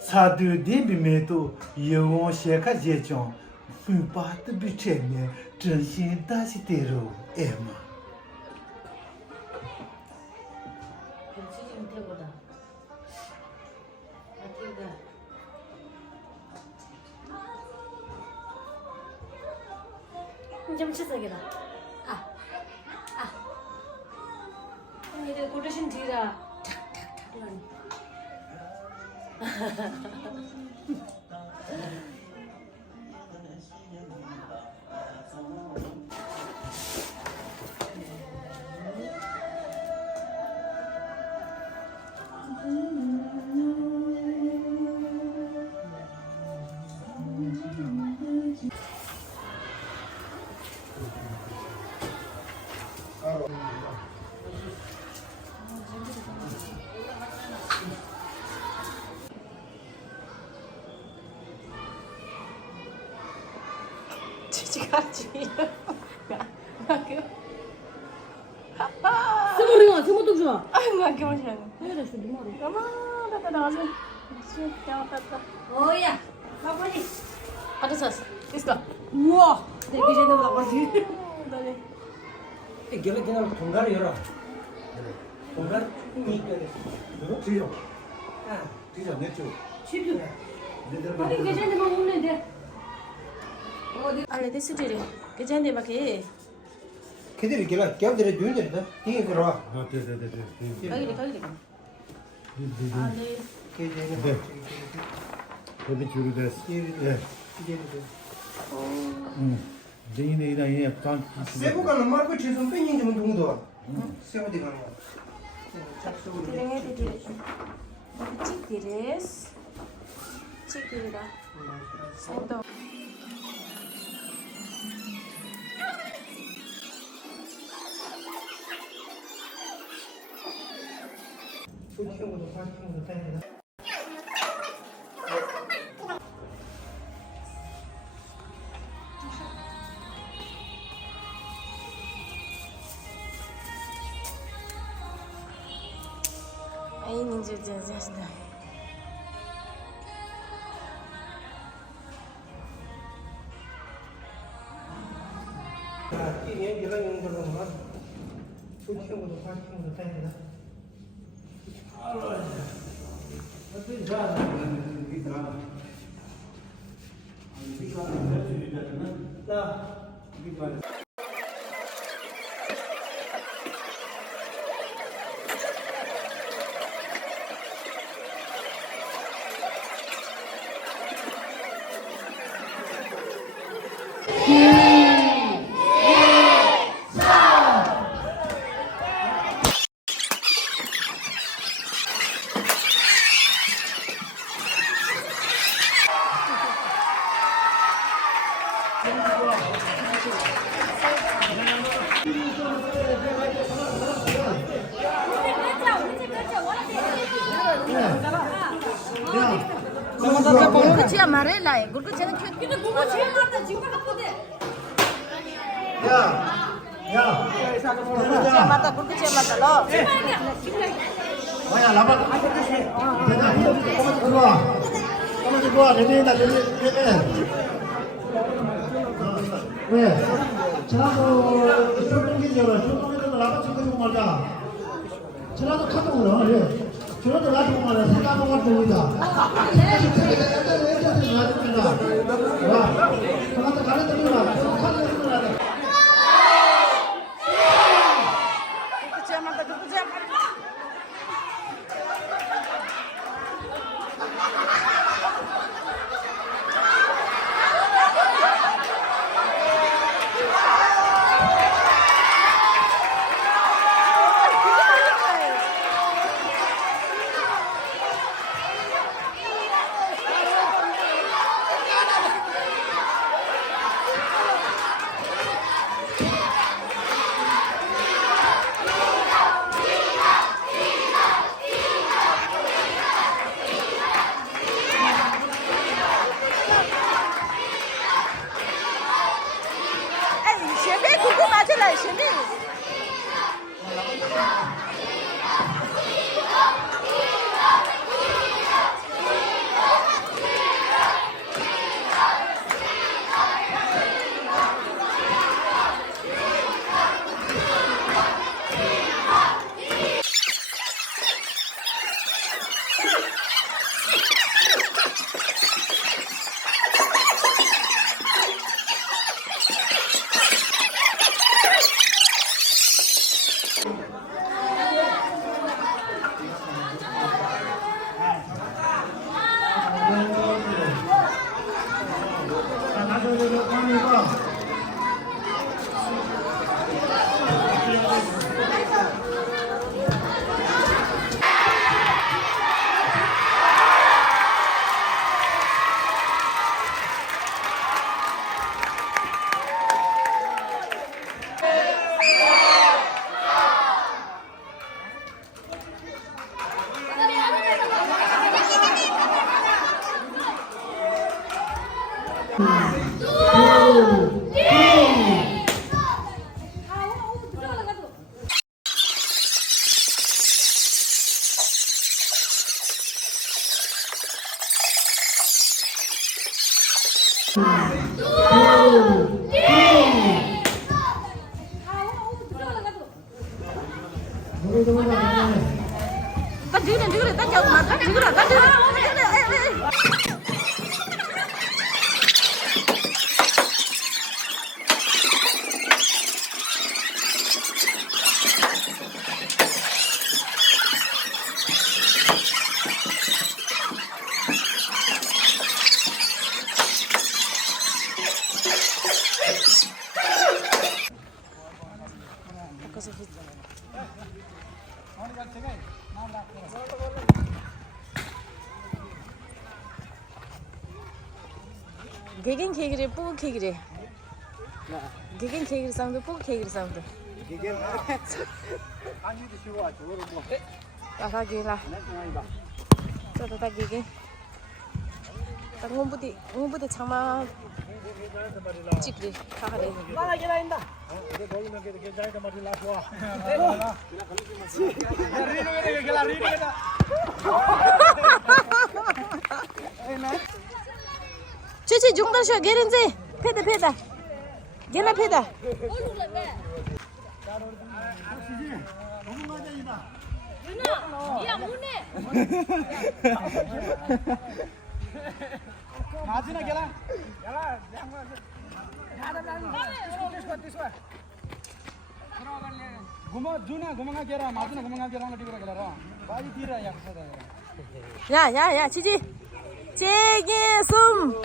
사두 데비메도 예원 셰카 제종 푸파트 비체네 전신 다시 데로 에마 지금 태고다. 좀 치사하게다. 언니들 고르신 뒤라 탁탁탁 이러니. 스모링아, 스모도 좋아. Enggak gimana? Ayo sudah mau. Mama, udah langsung. Siap, tata. Oh iya, apa nih? Ada sos. Let's go. Wah, dari kejadian apa sih? Dale. gila tunggal 열어. tunggal ini 지요 ah 지요 내쪽 Çipi. Hadi kejadian apa ngomong deh? Alle det sitter det. Kejan dia pakai. 걔들이 gila 걔들이 눈들다 이게 그러와 아 네네네 Kali. Ale. 걔들이 네. 거기 줄이 됐어 예 내일이 간 세부가 말고 지금 뺑이 좀 동도 세부디 가는 거 Tirengnya di diri. Cik tiris. Cik diri dah. Sento. 소치용도 사치용도 타야 되나 Ay, ninja jazz dah. 아 이게 얘가 용도로 막 소치용도 사치용도 타야 되나 Gurku amarela ya. Gurku jangan cute. Kita gua cium mata juga apa deh? Gurku mata lo. 와야 라바 가만 들어와 내내다 왜 지나고 쇼핑기잖아 쇼핑에서 라바 찍고 말자 지나도 카톡으로 예 지나도 라디오 말이야 생각하고 갈 겁니다 와 저한테 가는 데는 Tắt chứ này, tắt chồng mà, tắt chứ là tắt chứ. 개긴 케이크래, 뽀그 케이크래. 개긴 케이크 사운드, 뽀그 케이크 사운드. Kakak gila. Coba tak gigi. Tak ngumpet sama cikri kakak deh. Mana gila inda? Cici jungda şu gelin zi. Peda. Gel peda. 야 뭐네? Mazina gela. घुमा जुना घुमागा गेरा माजुना घुमागा गेरा न टिकरा गेला र बाजी तिरा या सदा 야, 치지. 제게 숨.